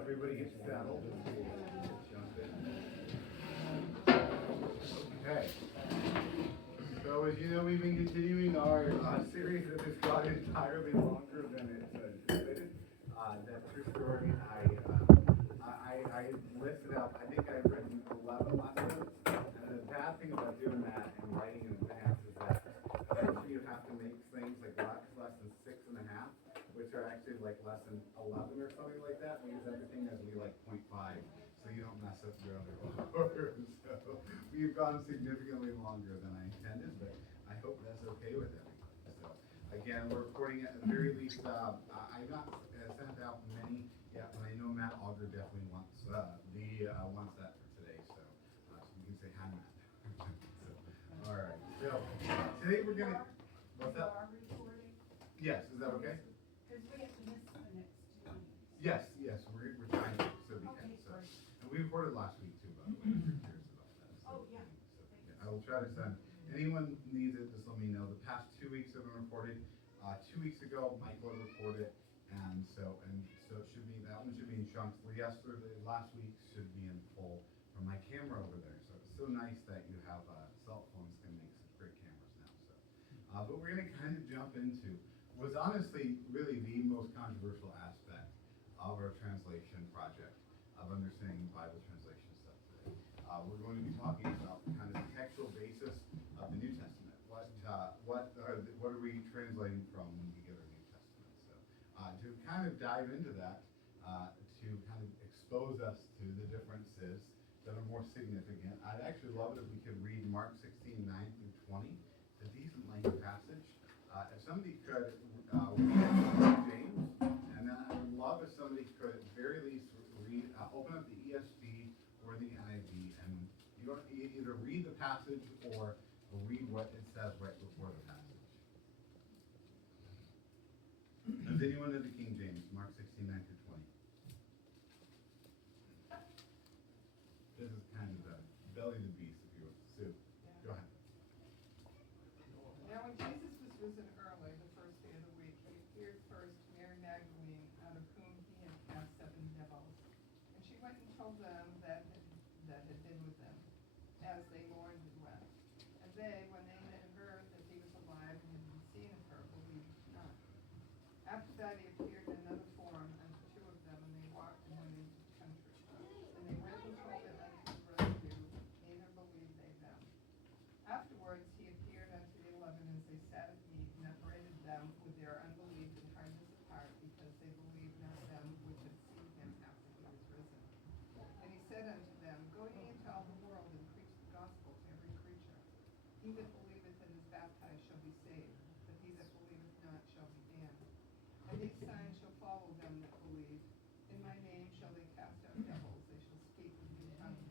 Everybody gets settled. Okay. So as you know, we've been continuing our series that has got entirely longer than it's anticipated. That true story. I listed out. I think I've written 11 lessons. And the bad thing about doing that and writing in advance is that essentially you have to make things like lesson 6.5, which are actually like lesson 11 or something like that. Because everything has to be like 0.5, so you don't mess up your other orders. So we've gone significantly longer than I intended, but I hope that's okay with everybody. So again, we're recording at the very least. I've not sent out many yet, but I know Matt Auger definitely wants wants that for today. So you can say hi, Matt. So, all right. So today we're gonna. What's that? Yes. Is that okay? Because we have to miss the next 2 weeks. Yes. We're trying to so we can. So and we recorded last week too, by the way. If you're curious about that. So, Oh yeah. So yeah, I will try to send. Anyone needs it, just let me know. The past 2 weeks have been recorded. 2 weeks ago, Michael recorded, and so it should be that one should be in chunks. Yesterday, last week should be in full from my camera over there. So it's so nice that you have cell phones can make such great cameras now. So, but we're gonna kind of jump into what's honestly really the most controversial aspect of our translation project of understanding Bible translation stuff today. We're going to be talking about the kind of textual basis of the New Testament. What are we translating from when we get our New Testament? So to kind of dive into that, to kind of expose us to the differences that are more significant, I'd actually love it if we could read Mark 16:9 through 20. It's a decent length passage. If somebody could read James, and then I would love if somebody could at the very least open up the ESV or the NIV, and you either read the passage or read what it says right before the passage. Does anyone have the King James, Mark 16:9 through 20? This is kind of the belly of the beast, if you will. Sue, go ahead. Now when Jesus was risen early, the first day of the week, he appeared first to Mary Magdalene, out of whom he had cast 7 devils. And she went and told them that had been with them, as they mourned and wept. And they, when they had heard that he was alive and had been seen of her, believed not. After that he appeared in another form unto 2 of them, and they walked and went into the country. And they went and told it unto the rest, neither believed they them. Afterwards he appeared unto the 11 as they sat at meat, and upbraided them with their unbelief and hardness of heart, because they believed not them which had seen him after he was risen. And he said unto them, Go ye into all the world, and preach the gospel to every creature. He that believeth and is baptized shall be saved, but he that believeth not shall be damned. And these signs shall follow them that believe. In my name shall they cast out devils, they shall speak with new tongues.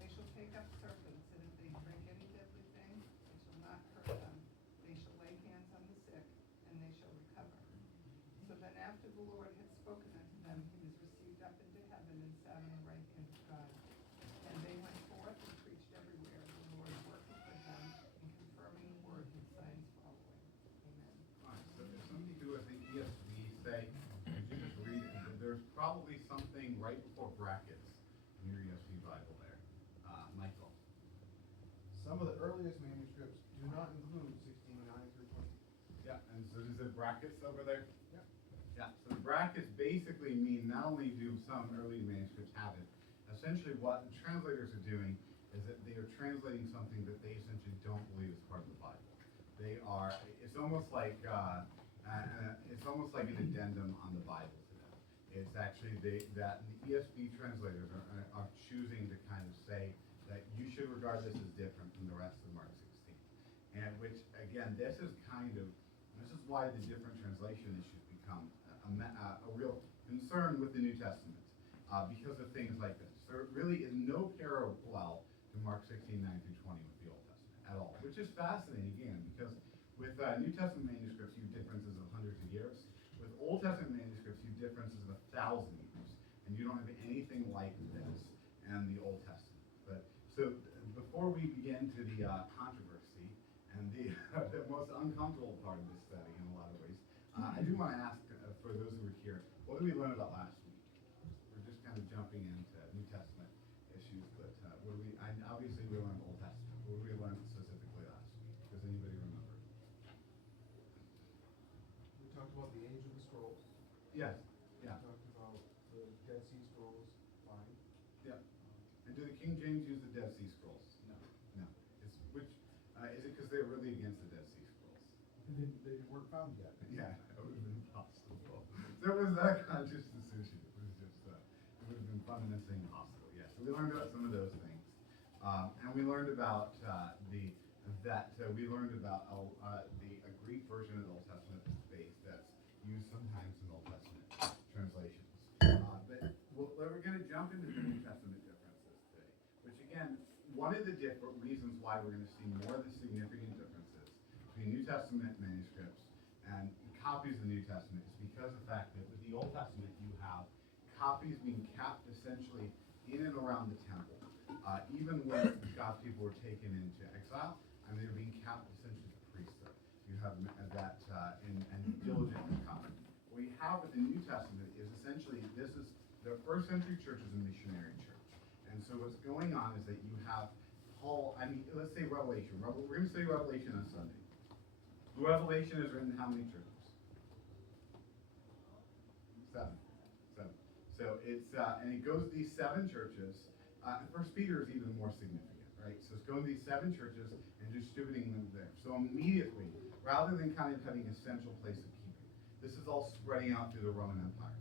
They shall take up serpents, and if they drink any deadly thing, it shall not hurt them. They shall lay hands on the sick, and they shall recover. So then after the Lord had spoken unto them, he was received up into heaven and sat on the right hand of God. And they went forth and preached everywhere, the Lord working with them, and confirming the word with signs following. Amen. All right, so if somebody who has the ESV say, would you just read it? There's probably something right before brackets in your ESV Bible there. Michael. Some of the earliest manuscripts do not include 16:9 through 20. Yeah, and so is it brackets over there? Yeah. Yeah, so the brackets basically mean not only do some early manuscripts have it, essentially what the translators are doing is that they are translating something that they essentially don't believe is part of the Bible. It's almost like an addendum on the Bible to them. It's actually that the ESV translators are choosing to kind of say that you should regard this as different from the rest of Mark 16. And which, again, this is why the different translation issues become a real concern with the New Testament because of things like this. There really is no parallel to Mark 16:9 through 20 with the Old Testament at all, which is fascinating again because With New Testament manuscripts, you have differences of hundreds of years. With Old Testament manuscripts, you have differences of 1,000 years, and you don't have anything like this in the Old Testament. But so before we begin to the controversy and the, the most uncomfortable part of this study in a lot of ways, I do want to ask for those who were here, what did we learn about last week? We're just kind of jumping into New Testament issues, but what do we? Obviously we learned Old Testament. What did we learn specifically last week? Does anybody remember? We talked about the age of the scrolls. Yes. Yeah. We talked about the Dead Sea Scrolls, fine. Yeah. And do the King James use the Dead Sea Scrolls? No. No. It's which is it because they're really against the Dead Sea Scrolls? They weren't found yet. Yeah, that would have been impossible. So it was that conscious decision. It was just it would have been fundamentally impossible. Yeah. So we learned about some of those things, and we learned about we learned about a Greek version of the Old Testament that's used sometimes in Old Testament translations. But we're going to jump into the New Testament differences today, which again, one of the different reasons why we're going to see more of the significant differences between New Testament manuscripts and copies of the New Testament is because of the fact that with the Old Testament you have copies being kept essentially in and around the temple. Even when God's people were taken into exile, and they were being kept essentially the priesthood. You have that and diligent copy. What you have with the New Testament is essentially this is the first century church is a missionary church. And so what's going on is that you have Paul, let's say Revelation. We're going to study Revelation on Sunday. Revelation is written in how many churches? 7. So it's, and it goes to these 7 churches. First Peter is even more significant, right? So it's going to these 7 churches and distributing them there. So immediately, rather than kind of having a central place of keeping, this is all spreading out through the Roman Empire.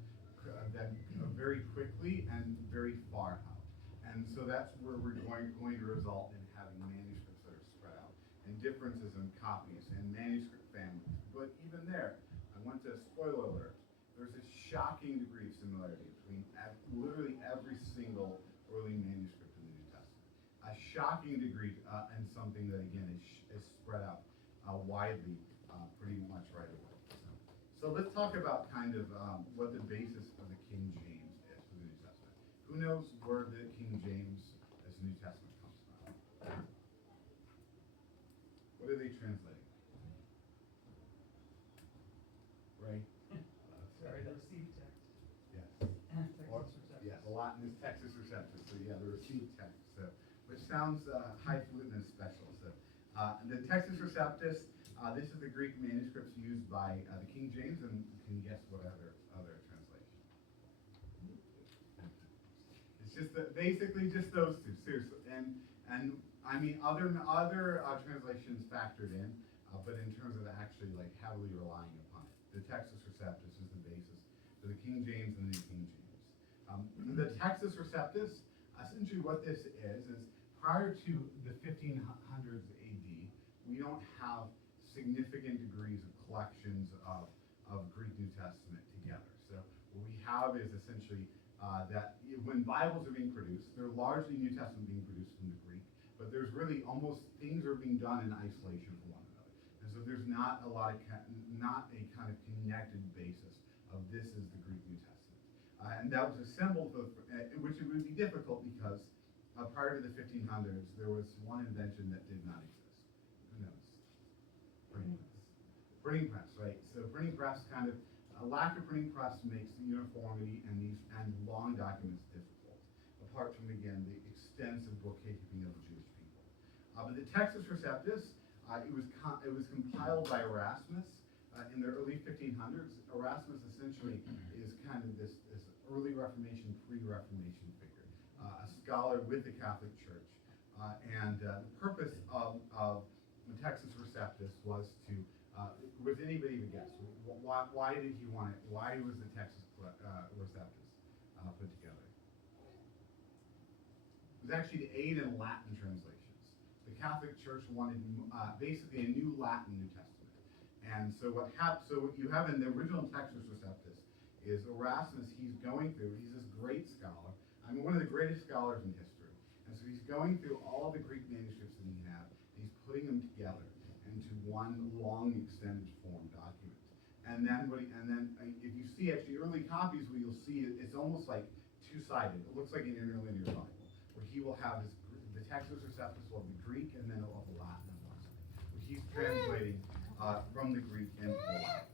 Then very quickly and very far out. And so that's where we're going to result in having manuscripts that are spread out, and differences in copies and manuscript families. But even there, I want to spoiler alert, there's a shocking degree of similarity between literally every single early manuscript in the New Testament. A shocking degree, and something that again is spread out widely pretty much right away. So let's talk about kind of what the basis of the King James is for the New Testament. Who knows where the King James as the New Testament comes from? What are they translating? Ray? Sorry, the received text. Yes. Textus Or- Receptus. Yes, the Latin is Textus Receptus, so yeah, the received text, so, which sounds highfalutin and special. So the Textus Receptus, this is the Greek manuscripts used by the King James, and you can guess what other translation. It's just basically just those two, seriously, and I mean other translations factored in, but in terms of actually like heavily relying upon it, the Textus Receptus is the basis for the King James and the New King James. The Textus Receptus, essentially what this is prior to the 1500s AD, we don't have significant degrees of collections of Greek New Testament together. So what we have is essentially that when Bibles are being produced, they're largely New Testament being produced from the Greek, but there's really almost things are being done in isolation from one another. And so there's not a lot of, not a kind of connected basis of this is the Greek New Testament. And that was assembled, which it would be difficult because prior to the 1500s, there was one invention that did not exist. Who knows? Printing press. Printing press, right? So printing press kind of, a lack of printing press makes the uniformity and long documents difficult, apart from, again, the extensive bookkeeping of the Jewish people. But the Textus Receptus, it was compiled by Erasmus in the early 1500s. Erasmus essentially is kind of this early Reformation, pre-Reformation figure, a scholar with the Catholic Church. And the purpose of the Textus Receptus was to, was anybody to guess? Why did he want it? Why was the Textus Receptus put together? It was actually to aid in Latin translations. The Catholic Church wanted basically a new Latin New Testament. And so what you have in the original Textus Receptus is Erasmus, he's going through, he's this great scholar, I mean one of the greatest scholars in history. And so he's going through all the Greek manuscripts that he had, and he's putting them together into one long extended form document. And then if you see actually early copies, what you'll see it's almost like two-sided. It looks like an interlinear Bible, where he will have the Textus Receptus will have the Greek and then it'll have the Latin on one side, which he's translating from the Greek into the Latin.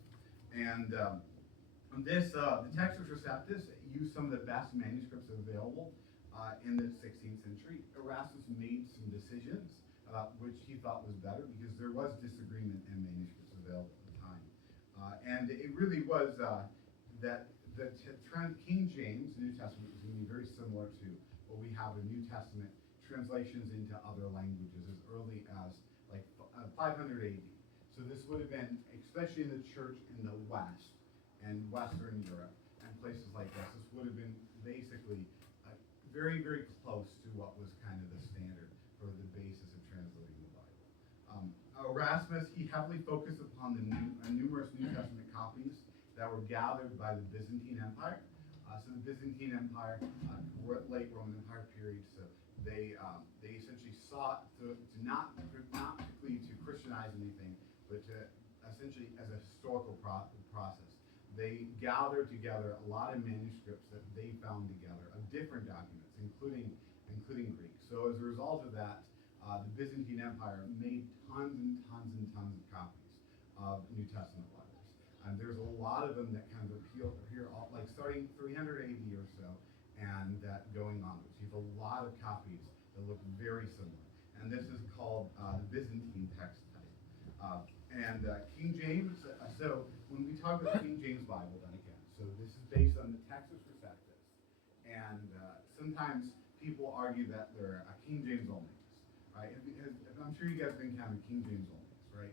And the Textus Receptus used some of the best manuscripts available in the 16th century. Erasmus made some decisions which he thought was better because there was disagreement in manuscripts available at the time. And it really was that the King James New Testament was going to be very similar to what we have in New Testament translations into other languages as early as like 500 AD. So this would have been, especially in the church in the West and Western Europe and places like this would have been basically very, very close to what was kind of the standard for the basis of translating the Bible. Erasmus, he heavily focused upon the numerous New Testament copies that were gathered by the Byzantine Empire. So the Byzantine Empire, late Roman Empire period, so they essentially sought to not particularly to Christianize anything, but to essentially as a historical process. They gathered together a lot of manuscripts that they found together of different documents, including Greek. So as a result of that, the Byzantine Empire made tons and tons and tons of copies of New Testament letters. And there's a lot of them that kind of appear like starting 300 AD or so, and that going onwards. You have a lot of copies that look very similar. And this is called the Byzantine text type. King James, so when we talk about King James Bible, then again, so this is based on the Textus Receptus. And sometimes people argue that they're King James only, right? I'm sure you guys have encountered King James only, right?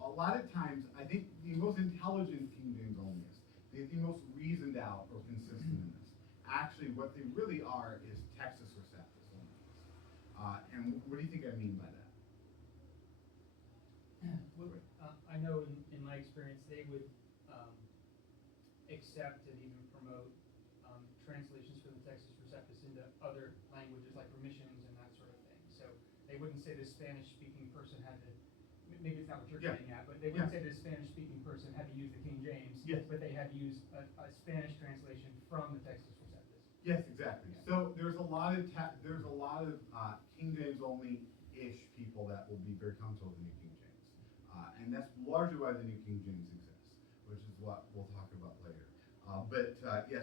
Well, a lot of times, I think the most intelligent King James only, the most reasoned out or consistent in this, actually what they really are is Textus Receptus only. And what do you think I mean by that? I know in my experience, they would accept and even promote translations from the Textus Receptus into other languages like remissions and that sort of thing. So they wouldn't say the Spanish-speaking person had to, maybe it's not what you're getting at, but they wouldn't say the Spanish-speaking person had to use the King James, but they had to use a Spanish translation from the Textus Receptus. Yes, exactly. Yeah. So there's a lot of King James only-ish people that will be very comfortable with the New King James. And that's largely why the New King James exists, which is what we'll talk about later.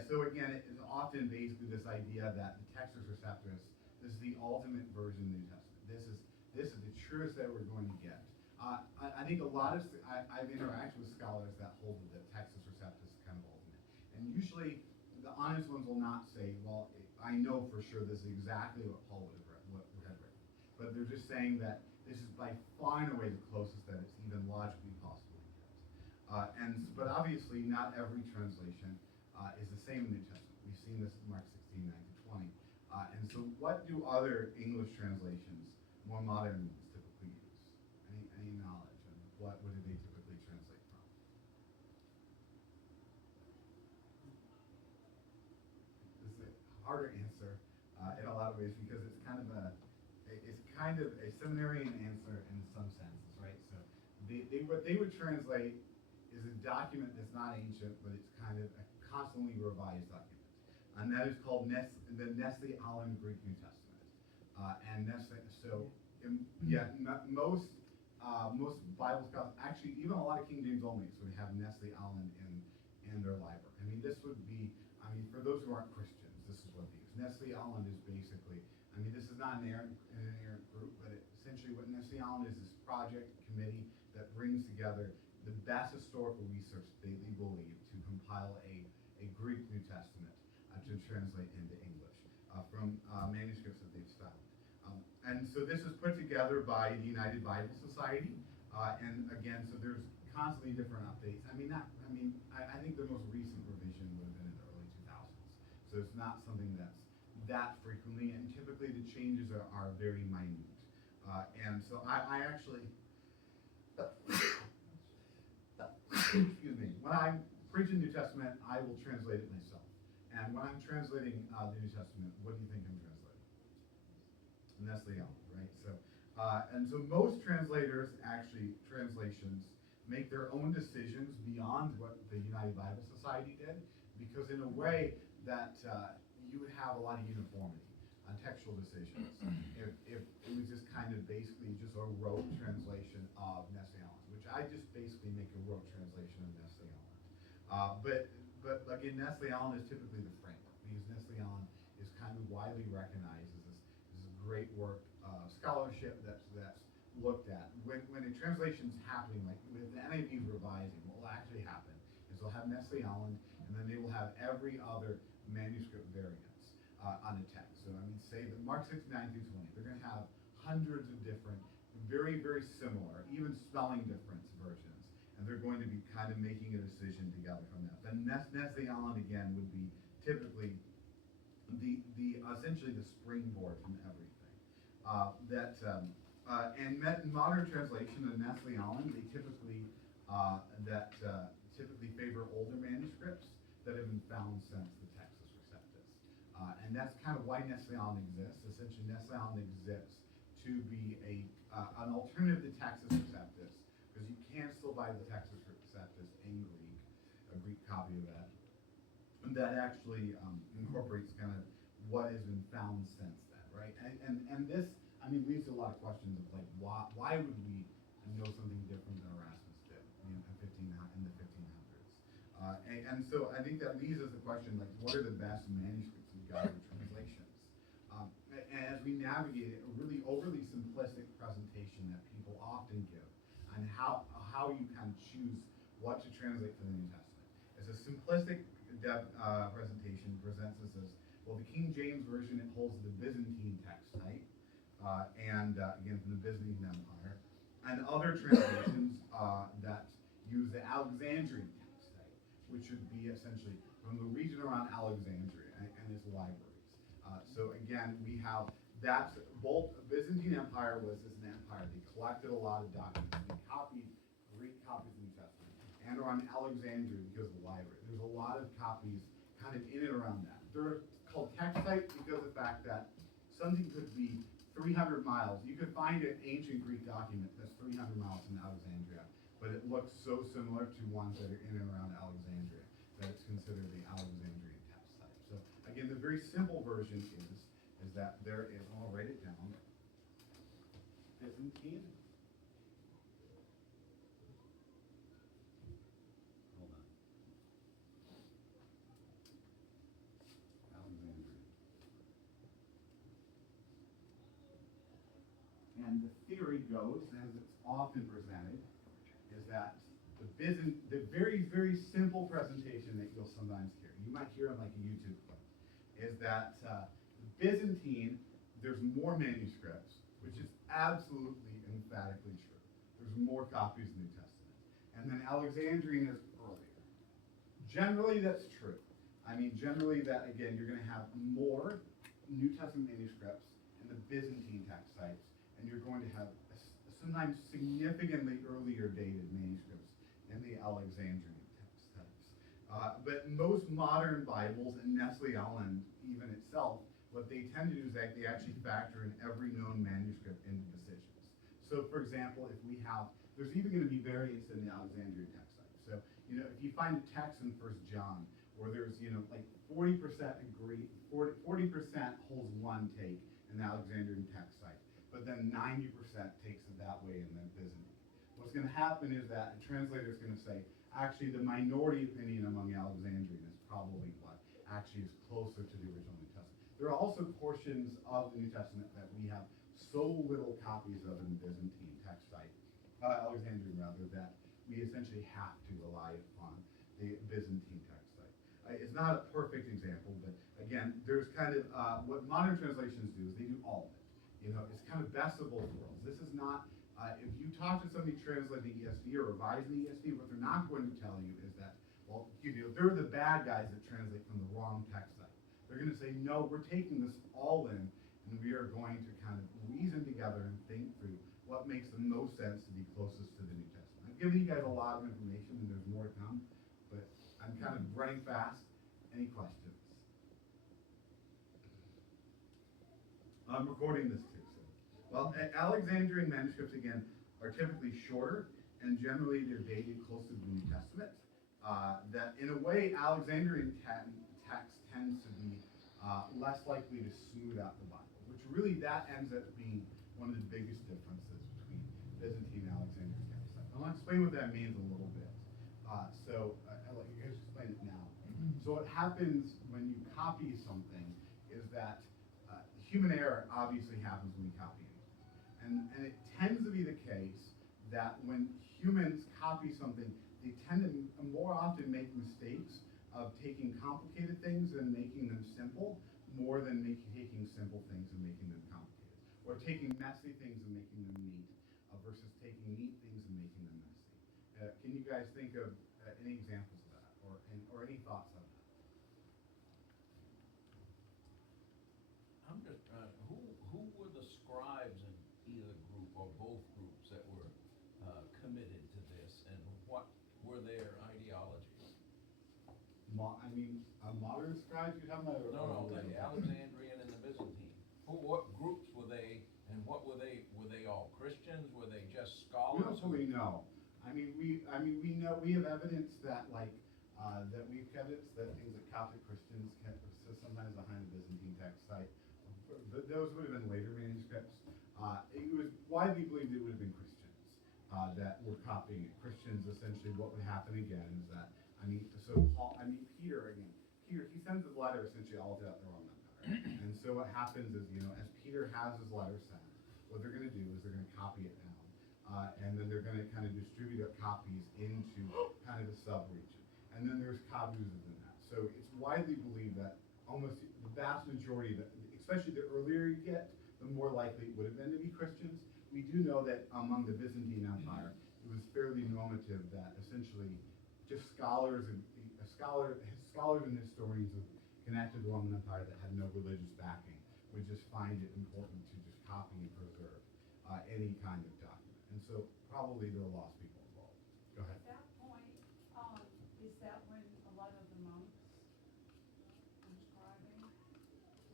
So again, it's often basically this idea that the Textus Receptus, this is the ultimate version of the New Testament. This is the truest that we're going to get. I think a lot of, I've interacted with scholars that hold that Textus Receptus is kind of ultimate. And usually, the honest ones will not say, well, I know for sure this is exactly what Paul would have written. But they're just saying that this is by far and away the closest that it's even logically possible to get. But obviously, not every translation is the same in the New Testament. We've seen this in Mark 16, 9-20. And so what do other English translations, more modern ones, typically use? Any knowledge on what do they typically translate from? This is a harder answer in a lot of ways because it's kind of a seminarian answer in some senses, right? So what they would translate is a document that's not ancient, but it's kind of a constantly revised document. And that is called the Nestle-Aland Greek New Testament. Most Bible scholars, actually even a lot of King James onlys would have Nestle-Aland in their library. I mean, this would be, for those who aren't Christians, this is what they use. Nestle-Aland is basically, this is not an inerrant group, but essentially what Nestle-Aland is this project committee that brings together the best historical research they believe to compile a Greek New Testament to translate into English from manuscripts that they've studied. And so this is put together by the United Bible Society. And again, so there's constantly different updates. I think the most recent revision would have been in the early 2000s. So it's not something that's that frequently, and typically the changes are very minute. And so I actually, excuse me, when I'm preaching New Testament, I will translate it myself. And when I'm translating the New Testament, what do you think I'm translating? Nestle-Aland, right? So And so most translators, actually, translations, make their own decisions beyond what the United Bible Society did, because in a way that you would have a lot of uniformity on textual decisions if it was just kind of basically just a rote translation of Nestle Aland, which I just basically make a rote translation of Nestle Aland. But again, Nestle Aland is typically the framework, because Nestle Aland is kind of widely recognized as this great work of scholarship that's looked at. When a translation's happening, like with the NIV revising, what will actually happen is they'll have Nestle Aland, and then they will have every other manuscript variants on a text. So I mean, say that Mark 6, 9 through 20, they're going to have hundreds of different, very, very similar, even spelling difference versions, and they're going to be kind of making a decision together from that. Then Nestle Aland again would be typically the essentially the springboard from everything. And modern translation of Nestle Aland, they typically typically favor older manuscripts that have been found since the Textus Receptus. And that's kind of why Nestle Aland exists. Essentially, Nestle Aland exists to be an alternative to Textus Receptus, because you can still buy the Textus Receptus in Greek, a Greek copy of that, and that actually incorporates kind of what has been found since then, right? And this, I mean, leads to a lot of questions of like, why would we know something different than Erasmus did in the 1500s? And so I think that leads us to the question, like, what are the best manuscripts we've got for translations? And as we navigate a really overly simplistic presentation that people often give on how you kind of choose what to translate for the New Testament. As a simplistic presentation presents us as, well, the King James Version, it holds the Byzantine text type, and again, from the Byzantine Empire, and other translations that use the Alexandrian text type, which would be essentially from the region around Alexandria and its libraries. So again, we have that, both Byzantine Empire was as an empire, they collected a lot of documents, they copied Greek copies of the New Testament, and around Alexandria because of the library. There's a lot of copies kind of in and around that. They're called text type because of the fact that something could be 300 miles. You could find an ancient Greek document that's 300 miles from Alexandria, but it looks so similar to ones that are in and around Alexandria that it's considered the Alexandrian text type. So again, the very simple version is that there is, I'll write it down, Byzantine. Hold on. Alexandria. And the theory goes, as it's often presented, is that the very, very simple presentation that you'll sometimes hear, you might hear on like a YouTube clip, is that Byzantine, there's more manuscripts, which is absolutely emphatically true. There's more copies of the New Testament. And then Alexandrian is earlier. Generally, that's true. I mean, generally that, again, you're going to have more New Testament manuscripts in the Byzantine text sites, and you're going to have sometimes significantly earlier dated manuscripts in the Alexandrian text types. But most modern Bibles, and Nestle Aland even itself, what they tend to do is that they actually factor in every known manuscript into decisions. So for example, if we have, there's even going to be variants in the Alexandrian text type. So, you know, if you find a text in 1 John, where there's, you know, like 40% agree, 40% holds one take in the Alexandrian text site, but then 90% takes it that way in the Byzantine. What's going to happen is that a translator is going to say, actually the minority opinion among Alexandrian is probably what actually is closer to the original New Testament. There are also portions of the New Testament that we have so little copies of in the Byzantine text site, Alexandrian rather, that we essentially have to rely upon the Byzantine text site. It's not a perfect example, but again, there's kind of, what modern translations do is they do all of it. You know, it's kind of best of both worlds. This is not, if you talk to somebody translating ESV or revising the ESV, what they're not going to tell you is that, well, you know, they're the bad guys that translate from the wrong text site. They're going to say, no, we're taking this all in, and we are going to kind of reason together and think through what makes the most sense to be closest to the New Testament. I've given you guys a lot of information, and there's more to come, but I'm kind of running fast. Any questions? I'm recording this too, so. Well, Alexandrian manuscripts, again, are typically shorter, and generally they're dated close to the New Testament. That, in a way, Alexandrian text tends to be less likely to smooth out the Bible, which really that ends up being one of the biggest differences between Byzantine and Alexandrian text. I'll explain what that means a little bit. I'll let you guys explain it now. So what happens when you copy something is that human error obviously happens when we copy anything. And it tends to be the case that when humans copy something, they tend to more often make mistakes of taking complicated things and making them simple, more than taking simple things and making them complicated. Or taking messy things and making them neat, versus taking neat things and making them messy. Can you guys think of any examples of that, or any thoughts on that? I'm just trying, who were the scribes in either group or both groups that were committed to this, and what were their ideologies? Modern scribes you're talking about? No, the Alexandrian and the Byzantine. What groups were they, and what were they? Were they all Christians? Were they just We scholars? don't fully know. We know, we have evidence that things like Coptic Christians so sometimes behind the Byzantine text site. But those would have been later manuscripts. It was widely believed it would have been Christians that were copying it. Christians, essentially, what would happen again is that, Peter, he sends his letter essentially all throughout the Roman Empire. And so what happens is, as Peter has his letter sent, what they're going to do is they're going to copy it down. And then they're going to kind of distribute copies into kind of a sub-region. And then there's copies within that. So it's widely believed that almost the vast majority, especially the earlier you get, the more likely it would have been to be Christians. We do know that among the Byzantine Empire, it was fairly normative that essentially just scholars and historians connected to the Roman Empire that had no religious backing would just find it important to just copy and preserve any kind of document. And so probably there are lost people involved. Go ahead. At that point, is that when a lot of the monks were scribing?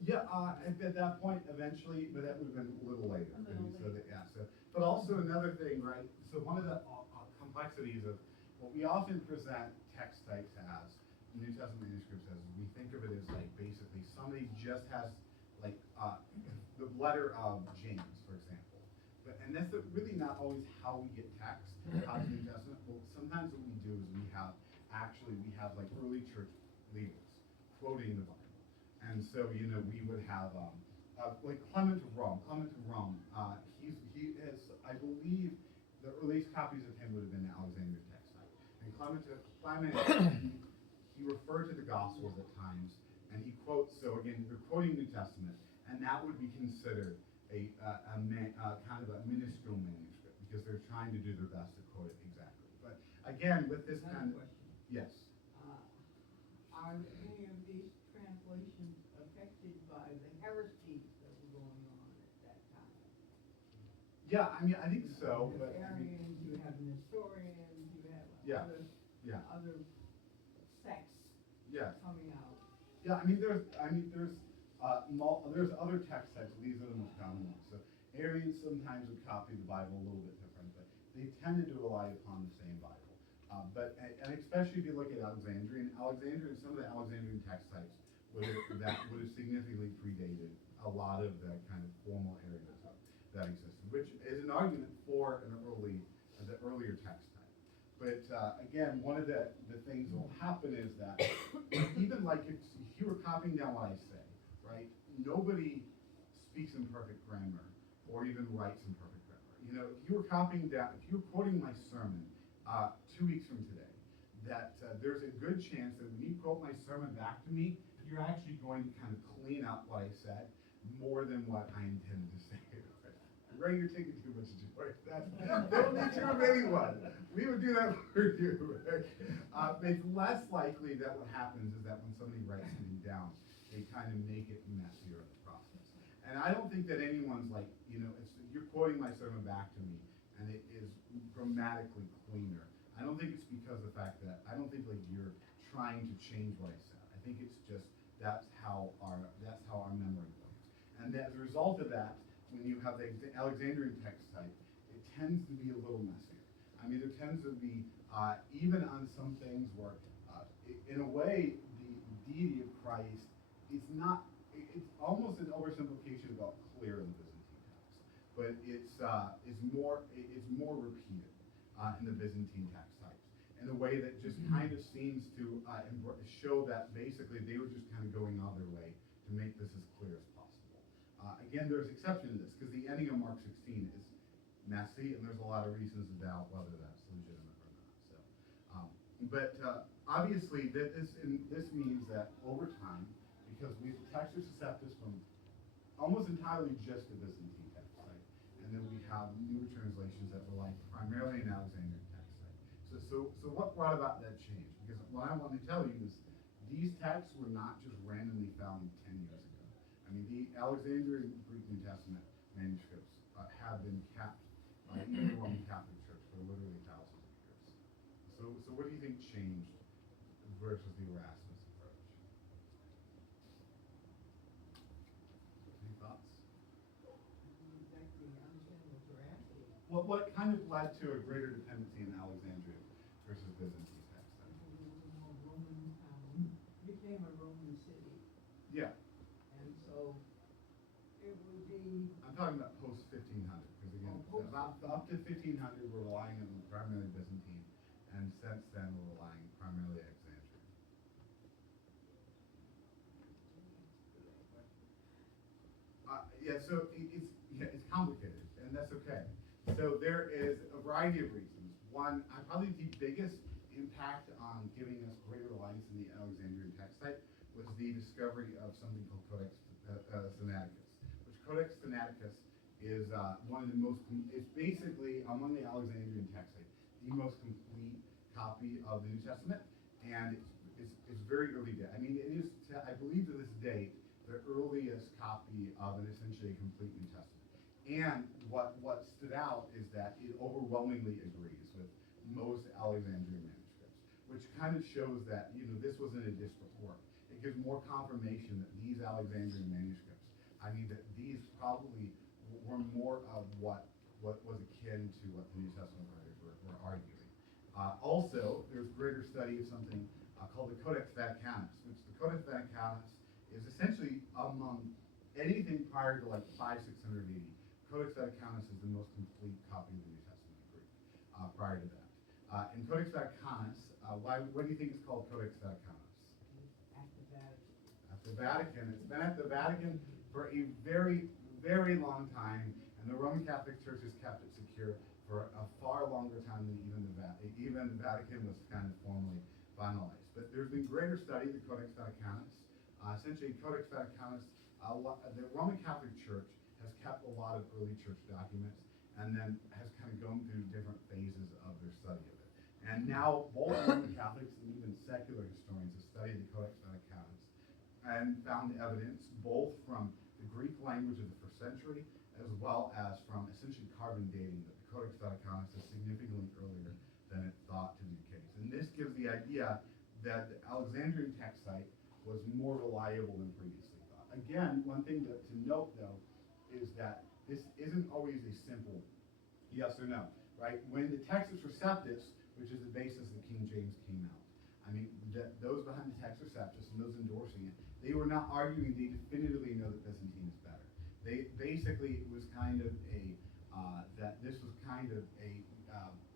Yeah, at that point, eventually, but that would have been a little later. A little later. But also another thing, right? So one of the complexities of what we often present text types as, New Testament manuscripts as, we think of it as like basically somebody just has like the letter of James, for example. And that's really not always how we get text out of the New Testament. Well, sometimes what we do is we have like early church leaders quoting the Bible. And so, we would have like Clement of Rome. He is, I believe, the earliest copies of him would have been the Alexandrian text type. And Clement, he referred to the Gospels at times, and he quotes. So again, they're quoting New Testament, and that would be considered a kind of a minuscule manuscript because they're trying to do their best to quote it exactly. But again, with this kind of yes. Are any of these translations affected by the heresies that were going on at that time? Yeah, I think so. But Arians, you have Nestorians, you have Yeah. other sects Yes. coming out. Yeah, there's other text types. These are the most common ones. So Arians sometimes would copy the Bible a little bit different, but they tended to rely upon the same Bible. And especially if you look at Alexandrian, some of the Alexandrian text types would have significantly predated a lot of the kind of formal areas that existed, which is an argument for the earlier text type. But again, one of the things that will happen is that even like if you were copying down what I say, right? Nobody speaks in perfect grammar or even writes in perfect grammar. If you were quoting my sermon 2 weeks from today, that there's a good chance that when you quote my sermon back to me, you're actually going to kind of clean up what I said more than what I intended to say. Ray, you're taking too much joy. That would be true of anyone. We would do that for you, Rick. It's less likely that what happens is that when somebody writes something down, they kind of make it messier in the process. And I don't think that anyone's like, you're quoting my sermon back to me, and it is grammatically cleaner. I don't think it's because of the fact that, I don't think like you're trying to change what I said. I think it's just, that's how our memory works. And as a result of that, when you have the Alexandrian text type, it tends to be a little messier. I mean, there tends to be, even on some things where, in a way, the deity of Christ is not, it's almost an oversimplification about clear in the Byzantine text, but it's more repeated in the Byzantine text types in a way that just kind of seems to show that basically they were just kind of going out of their way to make this as clear as possible. Again, there's exception to this because the ending of Mark 16 is messy, and there's a lot of reasons to doubt whether that's legitimate or not. So, but obviously, this means that over time, because we have the Textus Receptus from almost entirely just the Byzantine text site, and then we have newer translations that rely primarily on Alexandrian text site. So what brought about that change? Because what I want to tell you is these texts were not just randomly found 10 years ago. I mean, the Alexandrian Greek New Testament manuscripts have been kept by the Roman Catholic Church for literally thousands of years. So what do you think changed versus the Erasmus approach? Any thoughts? I don't exactly understand what you're asking. Well, what kind of led to a greater dependency in Alexandria versus Byzantine text? It was a more Roman town, became a Roman city, Yeah, and so it would be, I'm talking about post 1500, because again, Oh, post- about up to 1500 we're relying on primarily Byzantine, and since then we're relying primarily Alexandrian. Yeah, so it's complicated, and that's okay. So there is a variety of reasons. One, probably the biggest impact on giving us greater reliance in the Alexandrian text type was the discovery of something called Codex Sinaiticus, which Codex Sinaiticus is one of the most, it's basically, among the Alexandrian text type, the most complete copy of the New Testament, and it's very early date. I mean, it is, I believe to this date, the earliest copy of an essentially complete New Testament. And what stood out is that it overwhelmingly agrees with most Alexandrian manuscripts, which kind of shows that, this wasn't a disparate work. It gives more confirmation that these Alexandrian manuscripts, that these probably were more of what was akin to what the New Testament writers were arguing. Also, there's greater study of something called the Codex Vaticanus, which the Codex Vaticanus is essentially among anything prior to like 500-600 AD. Codex Vaticanus is the most complete copy of the New Testament in Greek prior to that. And Codex Vaticanus, what do you think is called Codex Vaticanus? at the Vatican. At the Vatican. It's been at the Vatican for a very, very long time, and the Roman Catholic Church has kept it secure for a far longer time than even the Vatican was kind of formally finalized. But there's been greater study of the Codex Vaticanus. Essentially, Codex Vaticanus, the Roman Catholic Church has kept a lot of early church documents and then has kind of gone through different phases of their study of it. And now both Roman Catholics and even secular historians have studied the Codex Vaticanus and found evidence both from the Greek language of the first century as well as from essentially carbon dating that the Codex Vaticanus is significantly earlier than it thought to be the case. And this gives the idea that the Alexandrian text site was more reliable than previously thought. Again, one thing to note though is that this isn't always a simple yes or no, right? When the Textus Receptus, which is the basis of King James, came out, those behind the Textus Receptus and those endorsing it, they were not arguing they definitively know that Byzantine is better. They basically, it was kind of that this was kind of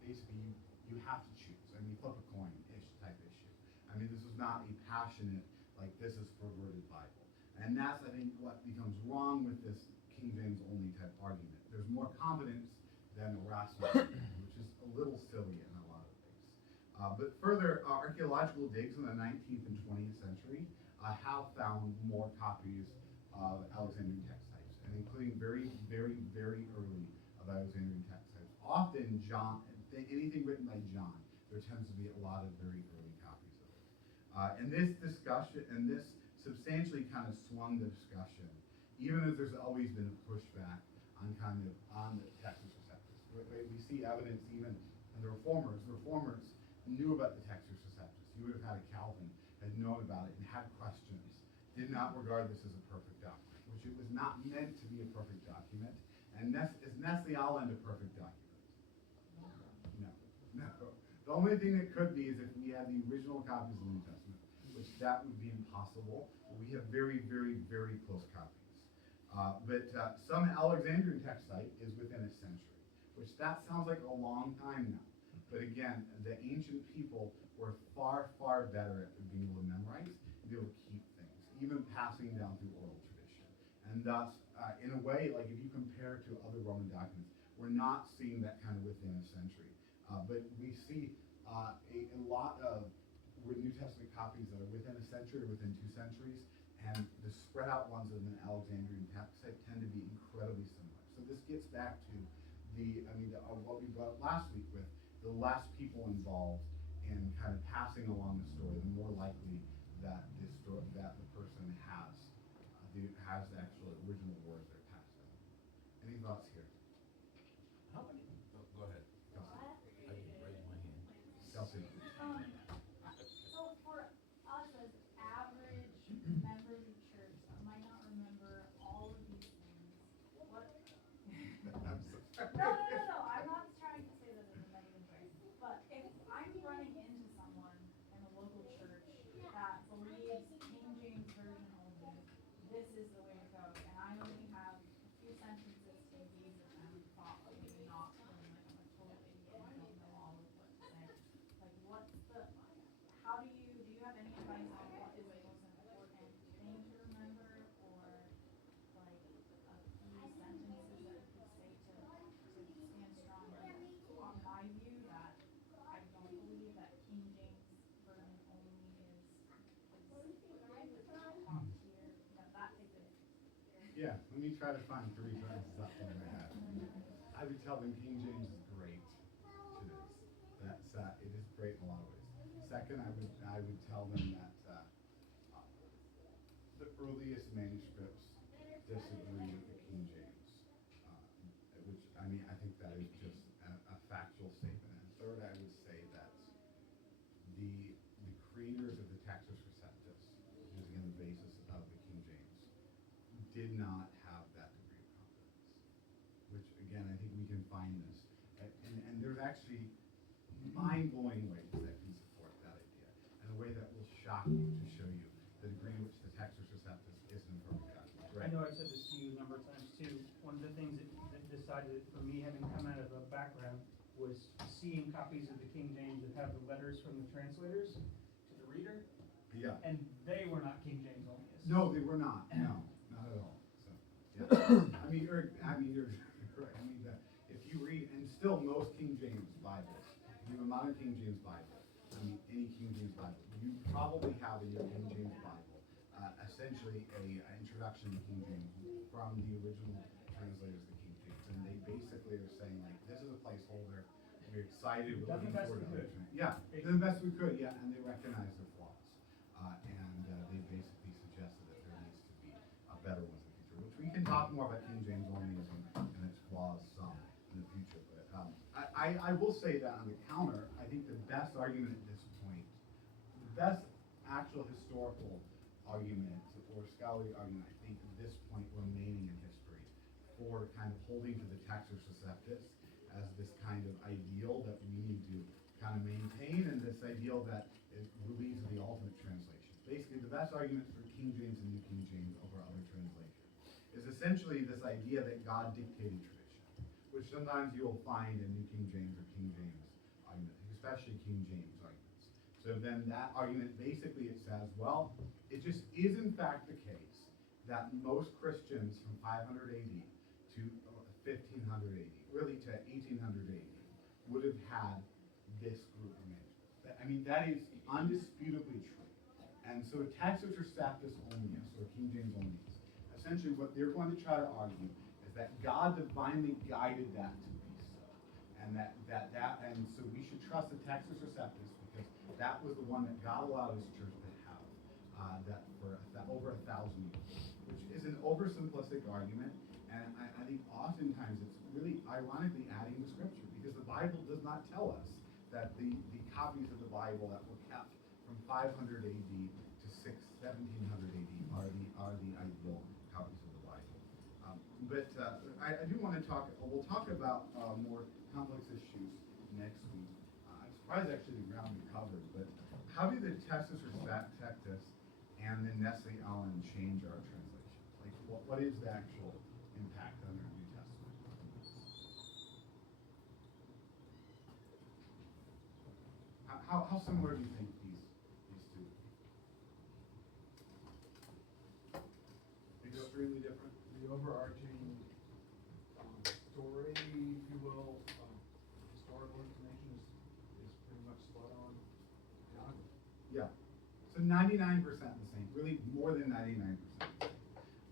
basically you have to choose. Flip a coin-ish type issue. This was not a passionate, like this is perverted Bible. And that's, I think, what becomes wrong with this King James only type argument. There's more confidence than Erasmus, which is a little silly in a lot of ways. But further, archaeological digs in the 19th and 20th century have found more copies of Alexandrian text types, and including very, very, very early of Alexandrian text types. Often, anything written by John, there tends to be a lot of very early copies of it. And this discussion, and this substantially kind of swung the discussion, even as there's always been a pushback on the Textus Receptus. We see evidence even in the Reformers. The Reformers knew about the Textus Receptus. You would have had a Calvin had known about it and had questions, did not regard this as a perfect doctrine. which it was not meant to be a perfect document. And is Nestle Aland a perfect document? No, no. The only thing that could be is if we had the original copies of the New Testament, which that would be impossible. But we have very, very, very close copies. But some Alexandrian text site is within a century, which that sounds like a long time now. But again, the ancient people were far, far better at being able to memorize and be able to keep things, even passing down through oral tradition. And thus, in a way, like if you compare to other Roman documents, we're not seeing that kind of within a century. But we see a lot of New Testament copies that are within a century or within 2 centuries, and the spread out ones in the Alexandrian text site tend to be incredibly similar. So this gets back to what we brought up last week with the less people involved in kind of passing along the story, the more likely that the person has the actual original words they're passed down. Any thoughts here? How many, go ahead. Kelsey? I didn't raise my hand. Kelsey? So for us as average members of church that might not remember all of these things, what? I'm so sorry. No, I'm not trying to say that in a negative way, but if I'm running into someone in a local church that believes King James Version only, this is the way to go, and I only have a few sentences to engage with them, probably not feeling like I'm a total idiot and don't know all of what to say. Like, how do you have any advice on what is the most important thing to remember, or like a few sentences that you could say to stand strong on my view that I don't believe that King James Version only is top tier, that type of. Yeah, let me try to find 3 sentences off the top of my head. I would tell them King James is great. It is. It is great in a lot of ways. Second, I would tell them that the earliest manuscripts disagree with the King James, which I think that is just a factual statement. And third, I would say that the creators of the Textus Receptus, which is again the basis of the King James, did not have that degree of confidence. Which again, I think we can find this, and there's actually mind-blowing ways that can support that idea, and a way that will shock you to show you the degree in which the Textus Receptus isn't a perfect document. I know I've said this to you a number of times too. One of the things that decided for me, having come out of a background, was seeing copies of the King James that have the letters from the translators to the reader, Yeah. and they were not King James only. No, they were not. No, not at all. So, yeah. You're correct. If you read, and still most King James Bibles, if you have a modern King James Bible, any King James Bible, you probably have in your King James Bible essentially a introduction to King James from the original translators of the King James, and they basically are saying like, this is a placeholder. We're excited. We're Done the looking best forward we to could. other Yeah, done the best we could. Yeah, and they recognize their flaws, and they basically suggested that there needs to be a better one in the future. Which we can talk more about King James onlyism and its flaws some in the future. But I will say that on the counter, I think the best argument at this point, the best actual historical argument or scholarly argument, I think at this point remaining in history for kind of holding to the Textus Receptus as this kind of ideal that we need to kind of maintain, and this ideal that it leads to the ultimate translation. Basically, the best argument for King James and New King James over other translations is essentially this idea that God dictated tradition, which sometimes you'll find in New King James or King James arguments, especially King James arguments. So then that argument, basically it says, well, it just is in fact the case that most Christians from 500 AD to 1500 AD, really to 1800 AD, would have had this group of manuscripts. That is undisputably true. And so Textus Receptus Omnius, or King James Omnius, essentially what they're going to try to argue is that God divinely guided that to be so. And so we should trust the Textus Receptus because that was the one that God allowed his church to have that for over 1,000 years, which is an oversimplistic argument, and I think oftentimes it's really ironically adding to Scripture, because the Bible does not tell us that the copies of the Bible that were kept from 500 AD to 1700 AD are the ideal copies of the But I do want to talk, we'll talk about more complex issues next week. I'm surprised actually the ground we covered, but how do the Texas Receptus and the Nestle Allen change our translation? Like, what is the actual impact on our New Testament? How similar do you think these two? Extremely different. The overarching story, if you will, historical information is pretty much spot on. Yeah. So 99% the same, really more than 99%.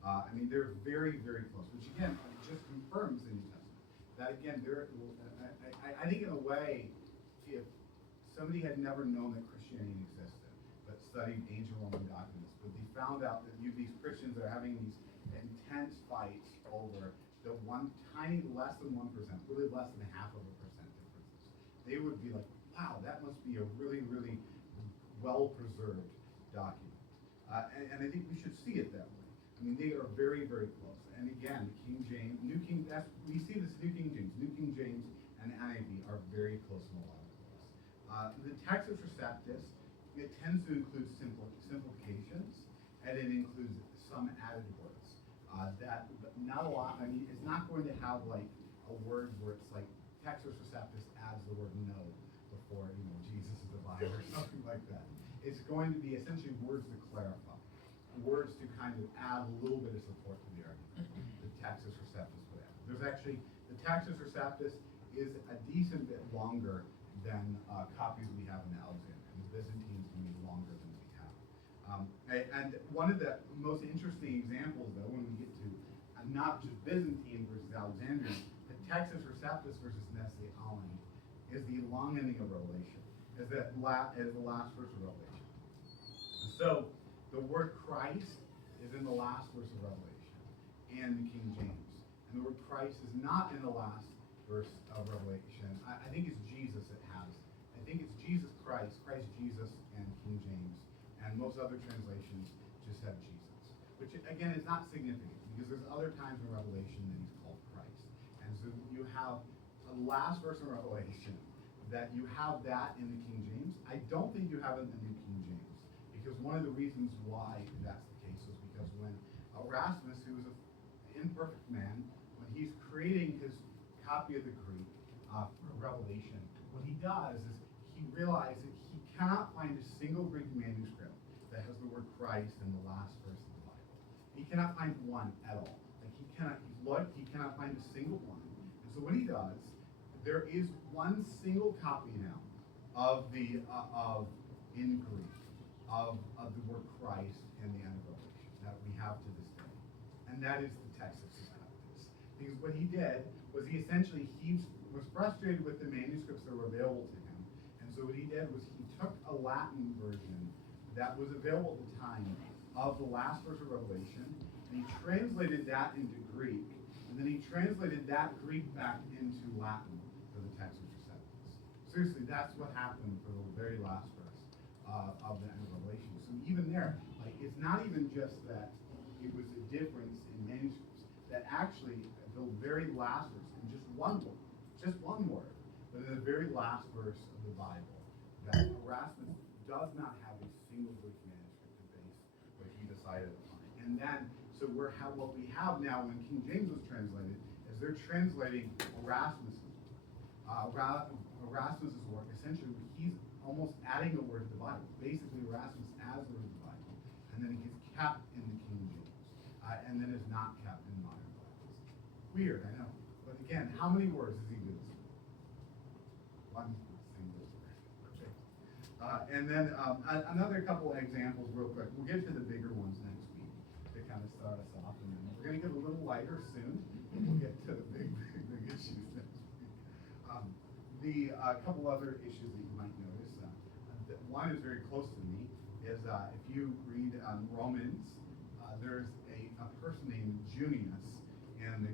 I mean, they're very, very close, which again, just confirms the New Testament. That again, I think in a way, if somebody had never known that Christianity existed, but studied ancient Roman documents, but they found out that these Christians are having these intense fights over the one tiny, less than 1%, really less than 0.5% differences, they would be like, wow, that must be a really, really well-preserved document. And I think we should see it that way. I mean, they are very, very close. And again, we see this New King James and the NIV are very close in a lot of ways. The Texas Receptus, it tends to include simplifications, and it includes some added words. That not a lot. I mean, it's not going to have like a word where it's like Texas Receptus adds the word no before Jesus is divine or something like that. It's going to be essentially words to clarify, words to kind of add a little bit of support to the argument. The Texas Receptus would add. There's actually the Texas Receptus is a decent bit longer than copies we have in Alexandria. The Byzantines can be longer than we have. And one of the most interesting examples, though, when we get to not just Byzantine versus Alexandrian, the Texas Receptus versus Nestle Allen is the long ending of Revelation, is the last verse of Revelation. So the word Christ is in the last verse of Revelation and the King James. And the word Christ is not in the last verse of Revelation. I think it's Jesus it has. I think it's Jesus Christ Jesus, and King James. And most other translations just have Jesus. Which, again, is not significant, because there's other times in Revelation that he's called Christ. And so you have the last verse in Revelation, that you have that in the King James. I don't think you have it in the New King James. Because one of the reasons why that's the case is because when Erasmus, who is an imperfect man, when he's creating his copy of the Greek for Revelation, what he does is he realizes that he cannot find a single Greek manuscript that has the word Christ in the last verse of the Bible. He cannot find one at all. Like he's looked, he cannot find a single one. And so what he does, there is one single copy now of the in Greek of the word Christ in the end of Revelation that we have to this day, and that is the Texas Receptus. Because what he did was he was frustrated with the manuscripts that were available to him, and so what he did was he took a Latin version that was available at the time of the last verse of Revelation, and he translated that into Greek, and then he translated that Greek back into Latin for the Texas Receptus. Seriously, that's what happened for the very last verse of the end of Revelation. So even there, like, it's not even just that it was a difference in manuscripts, that actually the very last verse, in just one word, but in the very last verse of the Bible, that Erasmus does not have a single Greek manuscript to base what he decided upon. And then, so what we have now when King James was translated is they're translating Erasmus's work. Essentially, he's almost adding a word to the Bible. Basically, Erasmus adds the word to the Bible, and then it gets kept in the King James, and then is not kept in modern Bibles. Weird, I know. But again, how many words does he use? One single word. Okay. And then another couple of examples real quick. We'll get to the bigger ones next week to kind of start us off. And then we're going to get a little lighter soon. We'll get to the big issues next week. A couple other issues that you might notice. One is very close to me. Is if you read Romans, there's a person named Junius in the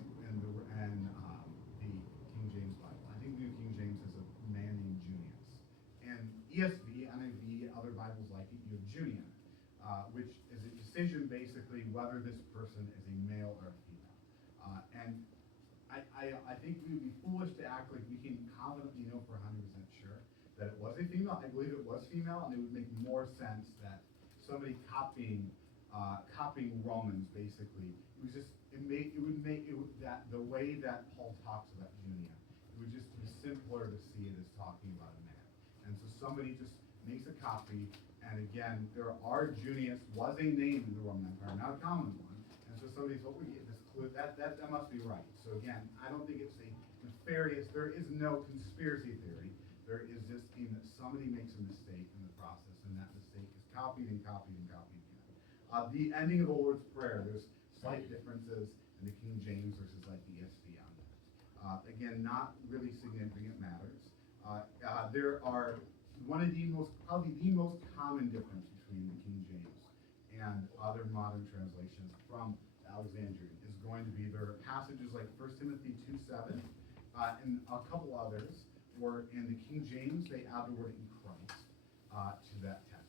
King James Bible. I think the New King James has a man named Junius. And ESV, NIV, other Bibles like it, you have Junia, which is a decision basically whether this person is a male or a female. And I think we would be foolish to act like we can confidently know for 100% sure that it was a female. I believe it was female, and it would make more sense that somebody copying Romans, basically, that the way that Paul talks about Junia, it would just be simpler to see it as talking about a man. And so somebody just makes a copy, and again, Junius was a name in the Roman Empire, not a common one, and so somebody thought, well, yeah, this clue, that must be right. So again, I don't think it's a nefarious, there is no conspiracy theory, there is just that somebody makes a mistake in the process, and that mistake is copied and copied and copied again. The ending of the Lord's Prayer, there's slight differences in the King James versus like the ESV on that. Again, not really significant matters. There are probably the most common difference between the King James and other modern translations from Alexandrian is going to be there are passages like 1 Timothy 2:7 and a couple others where in the King James they add the word in Christ to that text.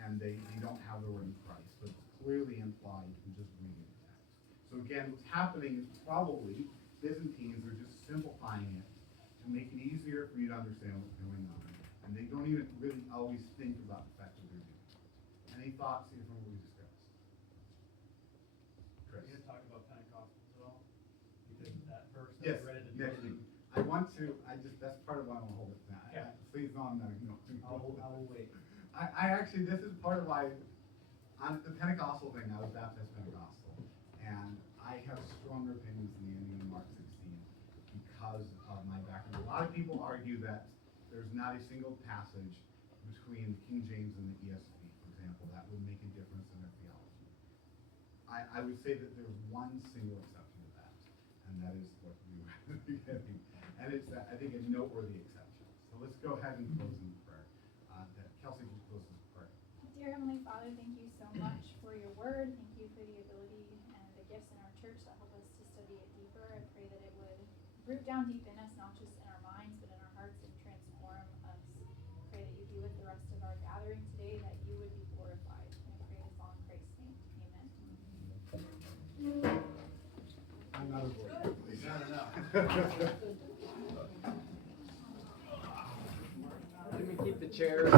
And they don't have the word in Christ, but it's clearly implied from just reading the text. So again, what's happening is probably Byzantines are just simplifying it to make it easier for you to understand what's going on. And they don't even really always think about the fact that they're doing it. Any thoughts here from what we discussed? Are Chris? you gonna talk about Pentecostals at all? Because of that verse that Yes, we read at the next beginning. week. That's part of why I want to hold it now. Okay. Please know I'm not ignoring. I will wait. I actually, this is part of why, on the Pentecostal thing, I was baptized Pentecostal, and I have stronger opinions than the ending of Mark 16 because of my background. A lot of people argue that there's not a single passage between the King James and the ESV, for example, that would make a difference in their theology. I would say that there's one single exception to that, and that is what we were at the beginning. And it's, I think, a noteworthy exception. So let's go ahead and close in prayer. Kelsey, just close this prayer. Dear Heavenly Father, thank you so much for your word. Thank you for the ability and the gifts in our church that help us to study it deeper. I pray that it would root down deep in us, not just in our minds, but in our hearts, and transform us. I pray that you be with the rest of our gathering today, that you would be glorified. And I pray this all in Christ's name. Amen. I'm not a voice, please. No. Let me keep the chairs.